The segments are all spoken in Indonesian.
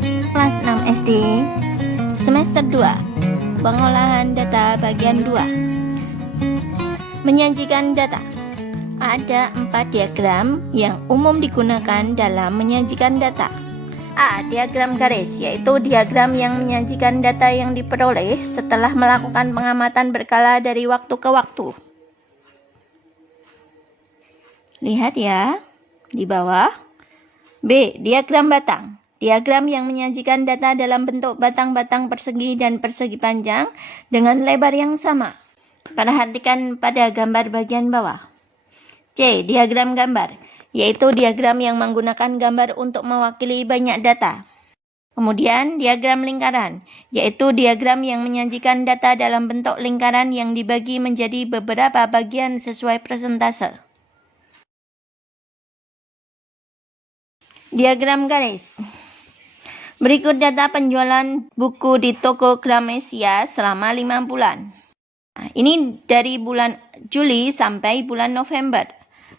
Kelas 6 SD, semester 2, pengolahan data bagian 2. Menyajikan data. Ada 4 diagram yang umum digunakan dalam menyajikan data. A. Diagram garis, yaitu diagram yang menyajikan data yang diperoleh setelah melakukan pengamatan berkala dari waktu ke waktu. Lihat ya, di bawah. B. Diagram batang. Diagram yang menyajikan data dalam bentuk batang-batang persegi dan persegi panjang dengan lebar yang sama. Perhatikan pada gambar bagian bawah. C. Diagram gambar, yaitu diagram yang menggunakan gambar untuk mewakili banyak data. Kemudian diagram lingkaran, yaitu diagram yang menyajikan data dalam bentuk lingkaran yang dibagi menjadi beberapa bagian sesuai persentase. Diagram garis. Berikut data penjualan buku di toko Gramesia selama 5 bulan. Ini dari bulan Juli sampai bulan November.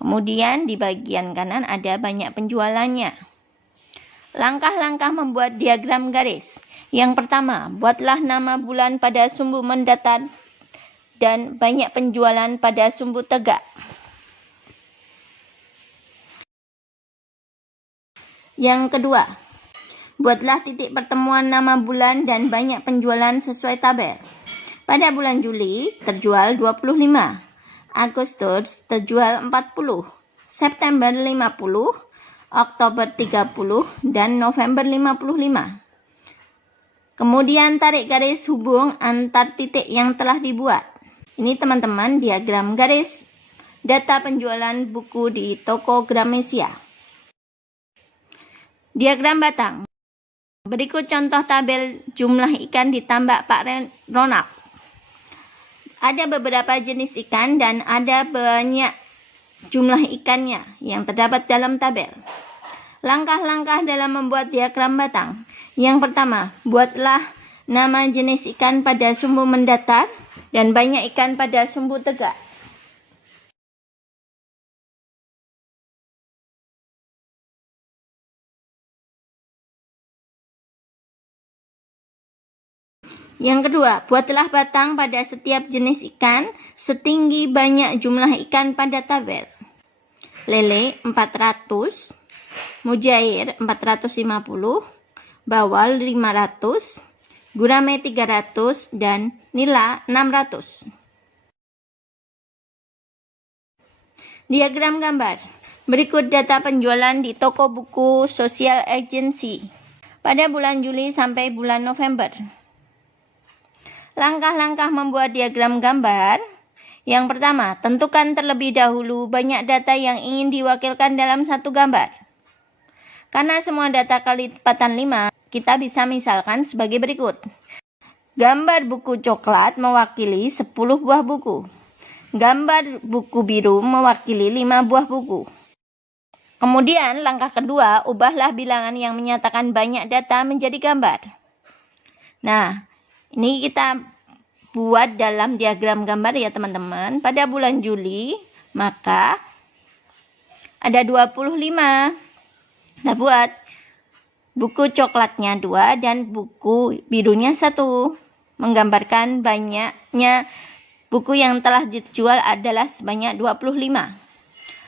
Kemudian di bagian kanan ada banyak penjualannya. Langkah-langkah membuat diagram garis. Yang pertama, buatlah nama bulan pada sumbu mendatar dan banyak penjualan pada sumbu tegak. Yang kedua, buatlah titik pertemuan nama bulan dan banyak penjualan sesuai tabel. Pada bulan Juli terjual 25, Agustus terjual 40, September 50, Oktober 30, dan November 55. Kemudian tarik garis hubung antar titik yang telah dibuat. Ini teman-teman diagram garis data penjualan buku di toko Gramesia. Diagram batang. Berikut contoh tabel jumlah ikan di tambak Pak Ronald. Ada beberapa jenis ikan dan ada banyak jumlah ikannya yang terdapat dalam tabel. Langkah-langkah dalam membuat diagram batang. Yang pertama, buatlah nama jenis ikan pada sumbu mendatar dan banyak ikan pada sumbu tegak. Yang kedua, buatlah batang pada setiap jenis ikan setinggi banyak jumlah ikan pada tabel. Lele 400, mujair 450, bawal 500, gurame 300, dan nila 600. Diagram gambar. Berikut data penjualan di toko buku Social Agency pada bulan Juli sampai bulan November. Langkah-langkah membuat diagram gambar. Yang pertama, tentukan terlebih dahulu banyak data yang ingin diwakilkan dalam satu gambar. Karena semua data kali lipatan 5, kita bisa misalkan sebagai berikut. Gambar buku coklat mewakili 10 buah buku. Gambar buku biru mewakili 5 buah buku. Kemudian langkah kedua, ubahlah bilangan yang menyatakan banyak data menjadi gambar. Nah, ini kita buat dalam diagram gambar ya teman-teman. Pada bulan Juli, maka ada 25. Kita buat buku coklatnya 2 dan buku birunya 1. Menggambarkan banyaknya buku yang telah dijual adalah sebanyak 25.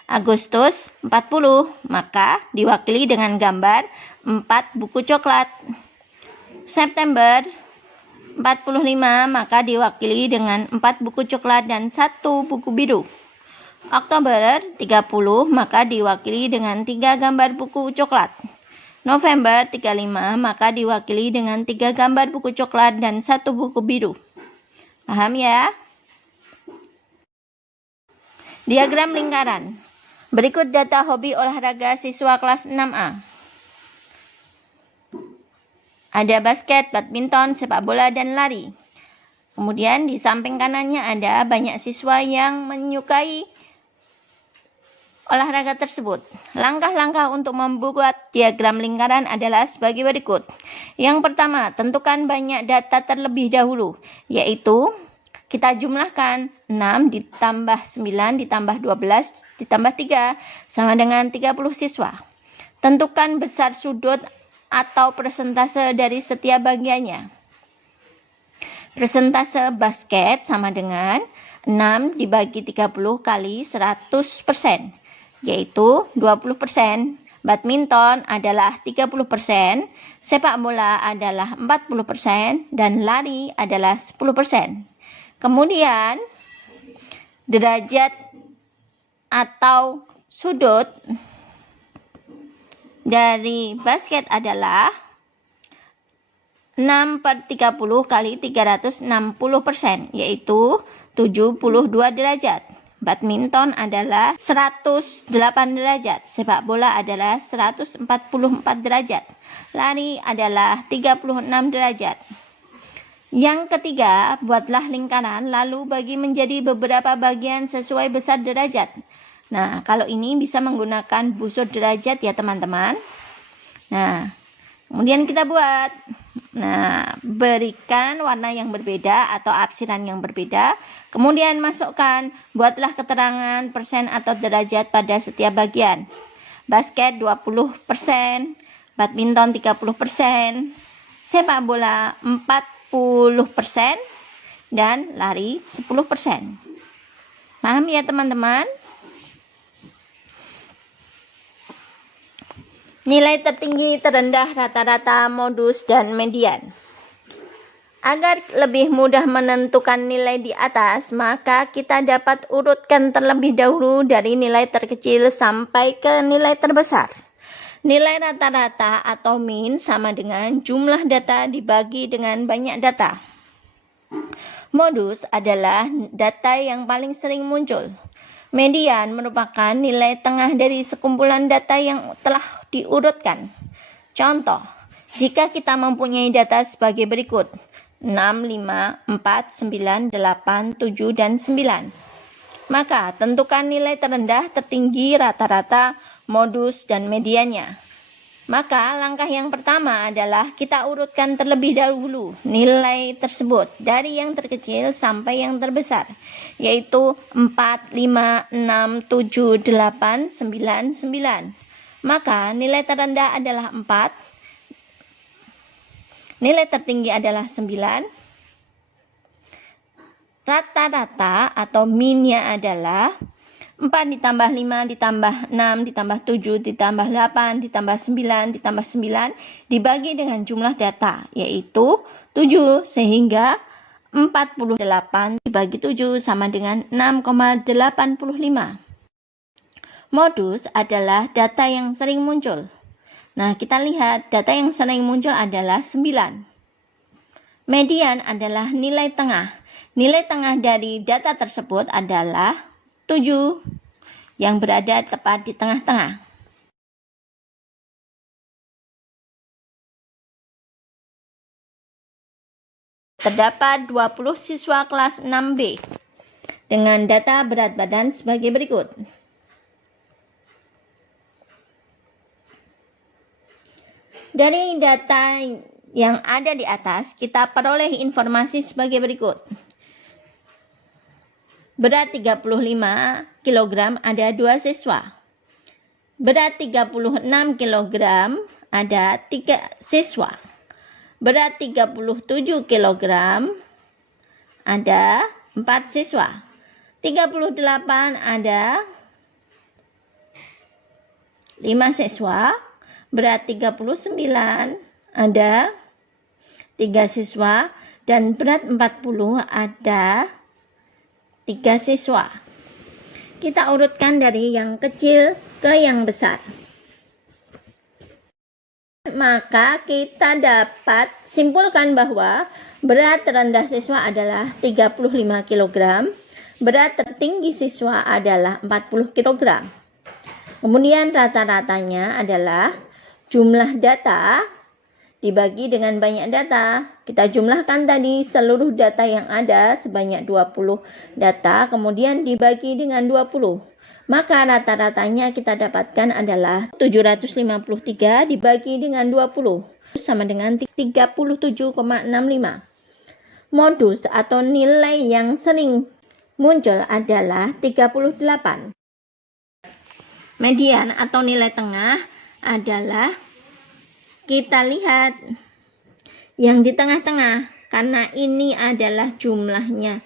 Agustus 40, maka diwakili dengan gambar 4 buku coklat. September 45, maka diwakili dengan 4 buku coklat dan 1 buku biru. Oktober 30, maka diwakili dengan 3 gambar buku coklat. November 35, maka diwakili dengan 3 gambar buku coklat dan 1 buku biru. Paham ya? Diagram lingkaran. Berikut data hobi olahraga siswa kelas 6A. Ada basket, badminton, sepak bola, dan lari. Kemudian di samping kanannya ada banyak siswa yang menyukai olahraga tersebut. Langkah-langkah untuk membuat diagram lingkaran adalah sebagai berikut. Yang pertama, tentukan banyak data terlebih dahulu, yaitu kita jumlahkan 6 ditambah 9 ditambah 12 ditambah 3 sama dengan 30 siswa. Tentukan besar sudut atau persentase dari setiap bagiannya. Persentase basket sama dengan 6 dibagi 30 kali 100%, yaitu 20%. Badminton adalah 30%, sepak bola adalah 40%, dan lari adalah 10%. Kemudian, derajat atau sudut dari basket adalah 6/30 kali 360%, yaitu 72 derajat. Badminton adalah 108 derajat, sepak bola adalah 144 derajat, lari adalah 36 derajat. Yang ketiga, buatlah lingkaran lalu bagi menjadi beberapa bagian sesuai besar derajat. Nah, kalau ini bisa menggunakan busur derajat ya teman-teman. Nah, kemudian kita buat. Nah, berikan warna yang berbeda atau arsiran yang berbeda. Kemudian masukkan, buatlah keterangan persen atau derajat pada setiap bagian. Basket 20%, badminton 30%, sepak bola 40%, dan lari 10%. Paham ya teman-teman? Nilai tertinggi, terendah, rata-rata, modus, dan median. Agar lebih mudah menentukan nilai di atas, maka kita dapat urutkan terlebih dahulu dari nilai terkecil sampai ke nilai terbesar. Nilai rata-rata atau mean sama dengan jumlah data dibagi dengan banyak data. Modus adalah data yang paling sering muncul. Median merupakan nilai tengah dari sekumpulan data yang telah diurutkan. Contoh, jika kita mempunyai data sebagai berikut: 6, 5, 4, 9, 8, 7, dan 9. Maka tentukan nilai terendah, tertinggi, rata-rata, modus, dan mediannya. Maka langkah yang pertama adalah kita urutkan terlebih dahulu nilai tersebut dari yang terkecil sampai yang terbesar, yaitu 4, 5, 6, 7, 8, 9, 9. Maka nilai terendah adalah 4, nilai tertinggi adalah 9, rata-rata atau mean-nya adalah 4 ditambah 5 ditambah 6 ditambah 7 ditambah 8 ditambah 9 ditambah 9 dibagi dengan jumlah data, yaitu 7, sehingga 48 dibagi 7 sama dengan 6,85. Modus adalah data yang sering muncul. Nah, kita lihat data yang sering muncul adalah 9. Median adalah nilai tengah. Nilai tengah dari data tersebut adalah 7, yang berada tepat di tengah-tengah. Terdapat 20 siswa kelas 6B dengan data berat badan sebagai berikut. Dari data yang ada di atas, kita peroleh informasi sebagai berikut. Berat 35 kg ada 2 siswa. Berat 36 kg ada 3 siswa. Berat 37 kg ada 4 siswa. 38 ada 5 siswa. Berat 39 ada 3 siswa. Dan berat 40 ada 3 siswa. Kita urutkan dari yang kecil ke yang besar. Maka kita dapat simpulkan bahwa berat terendah siswa adalah 35 kg, berat tertinggi siswa adalah 40 kg. Kemudian rata-ratanya adalah jumlah data dibagi dengan banyak data. Kita jumlahkan tadi seluruh data yang ada sebanyak 20 data, kemudian dibagi dengan 20. Maka rata-ratanya kita dapatkan adalah 753 dibagi dengan 20 sama dengan 37,65. Modus atau nilai yang sering muncul adalah 38. Median atau nilai tengah adalah Kita lihat yang di tengah-tengah, karena ini adalah jumlahnya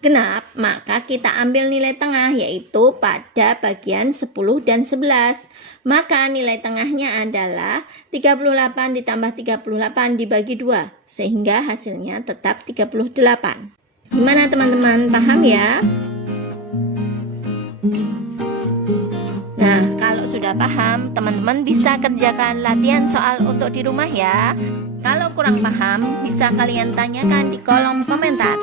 genap, maka kita ambil nilai tengah, yaitu pada bagian 10 dan 11. Maka nilai tengahnya adalah 38 ditambah 38 dibagi 2, sehingga hasilnya tetap 38. Gimana teman-teman, paham ya? Nah, kalau sudah paham, teman-teman bisa kerjakan latihan soal untuk di rumah ya. Kalau kurang paham, bisa kalian tanyakan di kolom komentar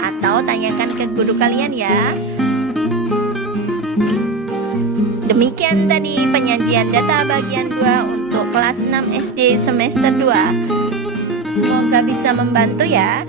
atau tanyakan ke guru kalian ya. Demikian tadi penyajian data bagian 2 untuk kelas 6 SD semester 2. Semoga bisa membantu ya.